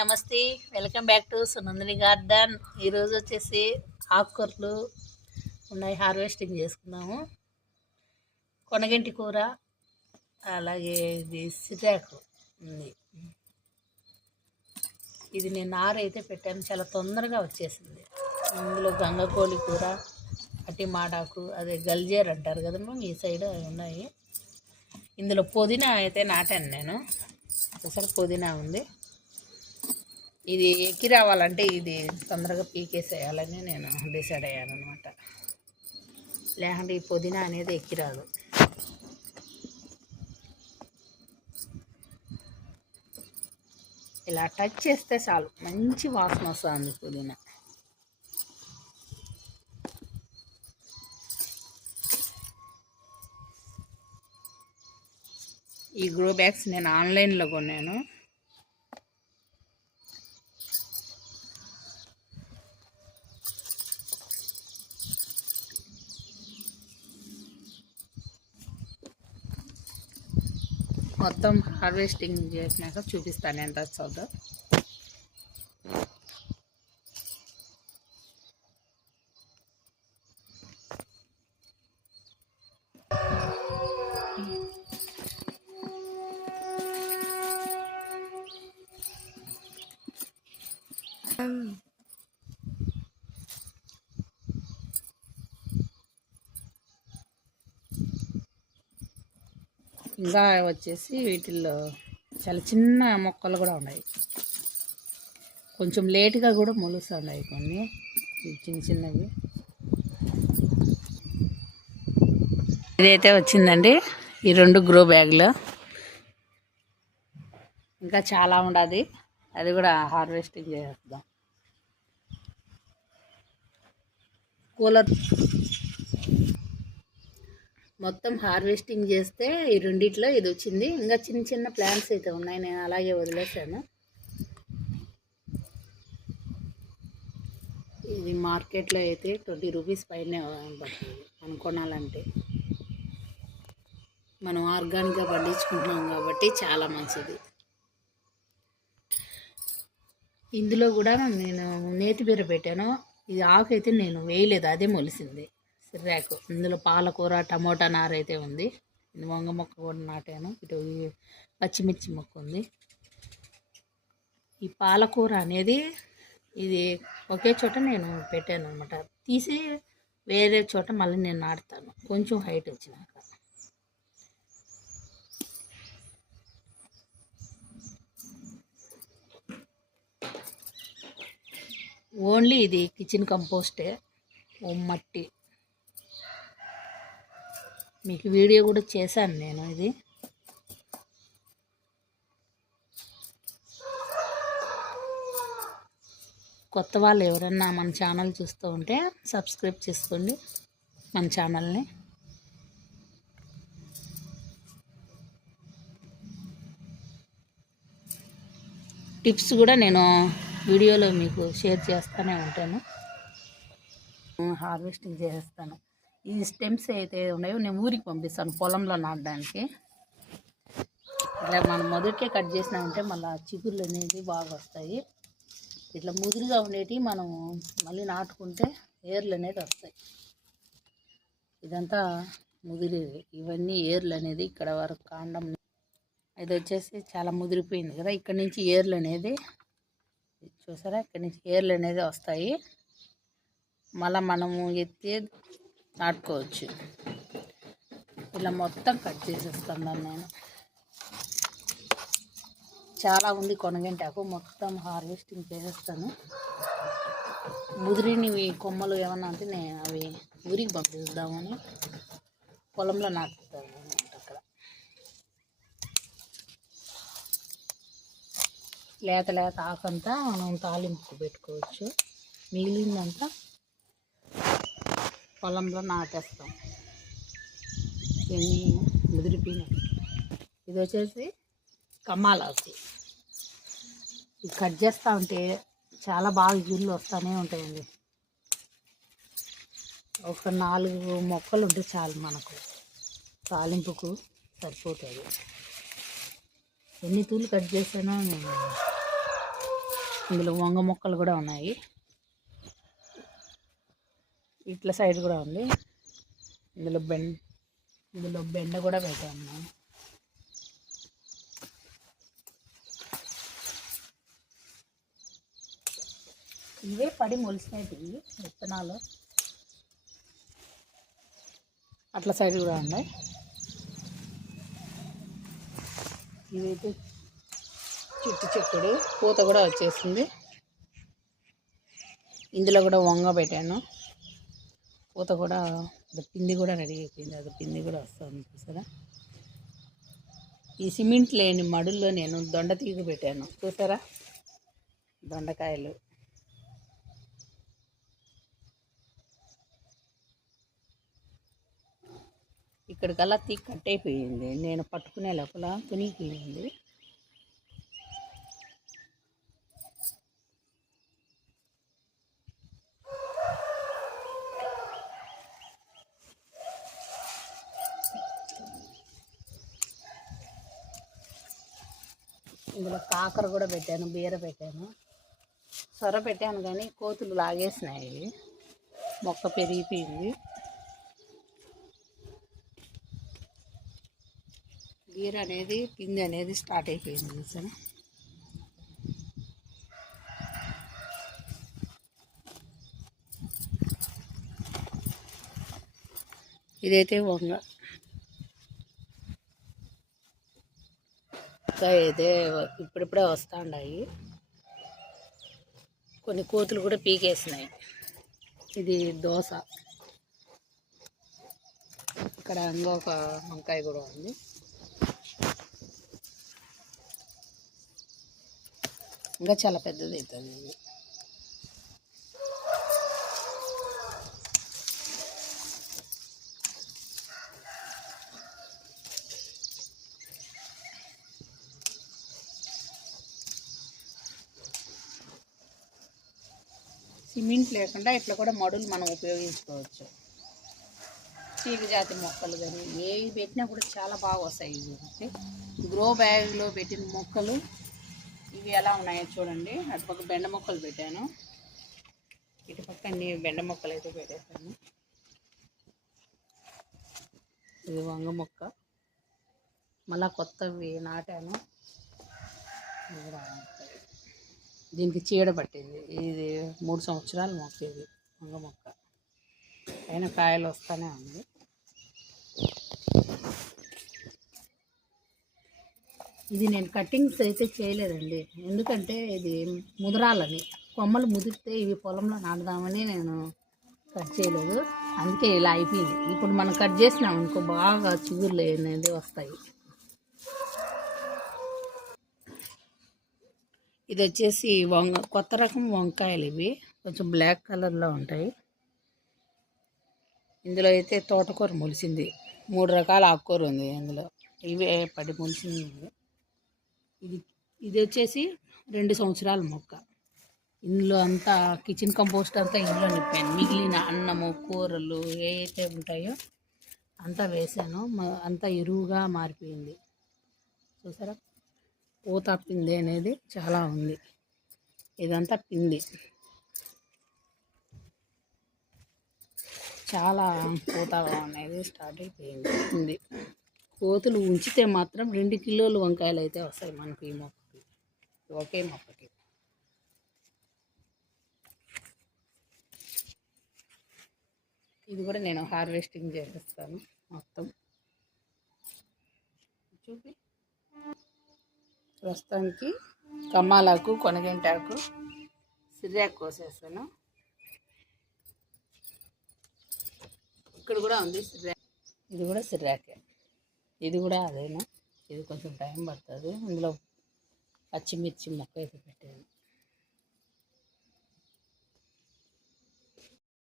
నమస్తే. Welcome back to Sunandini garden. ఈరోజు వచ్చేసి ఆకుకూరలు ఉన్నాయి. హార్వెస్టింగ్ చేసుకున్నాము కొనగంటి కూర అలాగే ఇది సిరాకు ఉంది. ఇది నేను నారైతే పెట్టాను. చాలా తొందరగా వచ్చేసింది. ఇందులో గంగకోళి కూర అట్టి మాడాకు అదే గల్జేర్ అంటారు కదమ్మా మీ సైడ్ అవి ఉన్నాయి. ఇందులో పుదీనా అయితే నాటాను నేను. ఒకసారి పుదీనా ఉంది. ఇది ఎక్కి రావాలంటే ఇది తొందరగా పీకేసేయాలని నేను డిసైడ్ అయ్యాను అనమాట లేకుంటే ఈ పుదీనా అనేది ఎక్కి రాదు. ఇలా టచ్ చేస్తే చాలు మంచి వాసన వస్తుంది పుదీనా. ఈ గ్రో బ్యాగ్స్ నేను ఆన్లైన్లో కొన్నాను. మొత్తం హార్వెస్టింగ్ చేసినాక చూపిస్తాను ఎంత వచ్చాదో ఇంకా వచ్చేసి వీటిల్లో చాలా చిన్న మొక్కలు కూడా ఉన్నాయి. కొంచెం లేటుగా కూడా మొలుస్తున్నాయి కొన్ని. చిన్న చిన్నవి. ఇదైతే వచ్చిందండి. ఈ రెండు గ్రో బ్యాగులు ఇంకా చాలా ఉండదు. అది కూడా హార్వెస్టింగ్ చేద్దాం. కూలర్ మొత్తం హార్వెస్టింగ్ చేస్తే ఈ రెండిట్లో ఇది వచ్చింది. ఇంకా చిన్న చిన్న ప్లాంట్స్ అయితే ఉన్నాయి. నేను అలాగే వదిలేసాను ఇది మార్కెట్లో అయితే ట్వంటీ రూపీస్ పైన పడుతుంది. మనం మనం ఆర్గానిక్గా పండించుకుంటున్నాం కాబట్టి చాలా మంచిది. ఇందులో కూడా నేను నేతి బీర పెట్టాను. ఇది ఆకు అయితే నేను వేయలేదు. అదే మొలిసింది. సిర్రాకు. ఇందులో పాలకూర టమోటా నార అయితే ఉంది. ఇది వంగ మొక్క కూడా నాటాను. ఇటు ఈ పచ్చిమిర్చి మొక్క ఉంది. ఈ పాలకూర అనేది ఇది ఒకే చోట నేను పెట్టాను అనమాట తీసి వేరే చోట మళ్ళీ నేను నాటుతాను. కొంచెం హైట్ వచ్చినాక. ఓన్లీ ఇది కిచెన్ కంపోస్టే. ఓ మట్టి. మీకు వీడియో కూడా చేశాను నేను ఇది. కొత్త వాళ్ళు ఎవరన్నా మన ఛానల్ చూస్తూ ఉంటే సబ్స్క్రైబ్ చేసుకోండి మన ఛానల్ని. టిప్స్ కూడా నేను వీడియోలో మీకు షేర్ చేస్తూనే ఉంటాను. హార్వెస్టింగ్ చేస్తాను ఈ స్టెమ్స్ అయితే ఉన్నాయో నేను ఊరికి పంపిస్తాను పొలంలో నాటడానికి. ఇలా మనం మొదటికే కట్ చేసినామంటే మళ్ళీ చిగుర్లు అనేది బాగా వస్తాయి. ఇట్లా ముదురుగా ఉండేవి మనం మళ్ళీ నాటుకుంటే ఏర్లు అనేది వస్తాయి. ఇదంతా ముదిరేది. ఇవన్నీ ఏర్లు అనేది ఇక్కడ వరకు కాండం ఇది వచ్చేసి చాలా ముదిరిపోయింది కదా. ఇక్కడ నుంచి ఏర్లు అనేది చూసారా? ఇక్కడ నుంచి ఏర్లు అనేది వస్తాయి. మళ్ళీ మనము ఎత్తే నాటుకోవచ్చు ఇలా మొత్తం కట్ చేసేస్తాను నేను. చాలా ఉంది కొనగంటాకు. మొత్తం హార్వెస్టింగ్ చేసేస్తాను. ముదిరినవి కొమ్మలు ఏమన్నా అంటే నేను అవి ఊరికి పంపిస్తామని పొలంలో నాటుతాను అక్కడ. లేత లేత ఆకంతా మనం తాలింపు పెట్టుకోవచ్చు. మిగిలిందంతా పొలంలో నాటేస్తాం. ఇవన్నీ ముదిరిపోయినాయి ఇది వచ్చేసి కమ్మాలాసి ఇది కట్ చేస్తూ ఉంటే చాలా బాగా ఇగుళ్ళు వస్తూనే ఉంటాయండి. ఒక నాలుగు మొక్కలు ఉంటే చాలు మనకు. తాలింపుకు సరిపోతుంది ఎన్ని తూలు కట్ చేసానో నేను ఇందులో వంగ మొక్కలు కూడా ఉన్నాయి. ఇట్ల సైడ్ కూడా ఉంది. ఇందులో బెండ ఇందులో బెండ కూడా పెట్టాను నేను ఇవే పడి మొలిసినవి విత్తనాలు. అట్ల సైడ్ కూడా ఉన్నాయి. ఇదైతే చిట్టు చిక్కుడు పూత కూడా వచ్చేసింది. ఇందులో కూడా వంగ పెట్టాను. పూత కూడా అది పిండి కూడా రెడీ అయిపోయింది. అది పిండి కూడా వస్తుంది చూసారా? ఈ సిమెంట్ లేని మడుల్లో నేను దొండ తీగ పెట్టాను. చూసారా? దొండకాయలు. ఇక్కడికల్లా తీగ కట్ అయిపోయింది. నేను పట్టుకునే లోపల తునిగిపోయింది ఇందులో కాకర కూడా పెట్టాను బీర పెట్టాను. సొర పెట్టాను కానీ కోతులు లాగేసినాయి. మొక్క పెరిగిపోయింది. బీర అనేది పిండి అనేది స్టార్ట్ అయిపోయింది చూసాను ఇదైతే వంగ. ఇంకా అయితే ఇప్పుడిప్పుడే వస్తూ కొన్ని కోతులు కూడా పీకేసినాయి. ఇది దోశ ఇక్కడ ఇంకొక వంకాయ కూడా ఉంది. ఇంకా చాలా పెద్దది అవుతుంది సిమెంట్ లేకుండా ఇట్లా కూడా మడులు మనం ఉపయోగించుకోవచ్చు. తీగ జాతి మొక్కలు కానీ ఏవి పెట్టినా కూడా చాలా బాగా వస్తాయి ఇవి. గ్రో బ్యాగ్లో పెట్టిన మొక్కలు ఇవి ఎలా ఉన్నాయో చూడండి. అటుపక్క బెండ మొక్కలు పెట్టాను. ఇటు పక్క అన్ని బెండ మొక్కలు అయితే పెట్టేశాను. ఇది వంగ మొక్క. మళ్ళా కొత్తవి నాటాను. ఇవి దీనికి చీడ పట్టింది. ఇది మూడు సంవత్సరాలు మొక్కేది వంగ మొక్క. పైన కాయలు వస్తూనే ఉంది. ఇది నేను కటింగ్స్ అయితే చేయలేదండి. ఎందుకంటే ఇది ముదరాలని. కొమ్మలు ముదిరితే ఇవి పొలంలో నాటుదామని నేను కట్ చేయలేదు. అందుకే ఇలా అయిపోయింది. ఇప్పుడు మనం కట్ చేసినాం అనుకో బాగా చిగుర్లు అనేది వస్తాయి. ఇది వచ్చేసి వంగ కొత్త రకం వంకాయలు ఇవి. కొంచెం బ్లాక్ కలర్లో ఉంటాయి. ఇందులో అయితే తోటకూర మొలిసింది. మూడు రకాల ఆకుకూర ఉంది ఇందులో. ఇవే పడి మొలిసింది. ఇది ఇది వచ్చేసి రెండు సంవత్సరాల మొక్క. ఇందులో అంతా కిచెన్ కంపోస్ట్ అంతా ఇందులో నింపాను. మిగిలిన అన్నము కూరలు ఏవైతే ఉంటాయో అంతా వేసాను. అంతా ఎరువుగా మారిపోయింది. చూసారా? పూత పిండి అనేది చాలా ఉంది. ఇదంతా పిండి. చాలా పూత అనేది స్టార్ట్ అయిపోయింది. పిండి. కోతులు ఉంచితే మాత్రం రెండు కిలోలు వంకాయలు అయితే వస్తాయి మనకి ఈ మొక్కకి. ఒకే మొక్కకి. ఇది కూడా నేను హార్వెస్టింగ్ చేసేస్తాను మొత్తం. చూపి. ప్రస్తుతానికి కమ్మాలాకు కొనగంటాకు సిర్యాకు కోసేస్తాను. ఇక్కడ కూడా ఉంది సిర్రా ఇది కూడా సిర్రాకే ఇది కూడా అదేనా? ఇది కొంచెం టైం పడుతుంది. ఇందులో పచ్చిమిర్చి మొక్క అయితే పెట్టాను.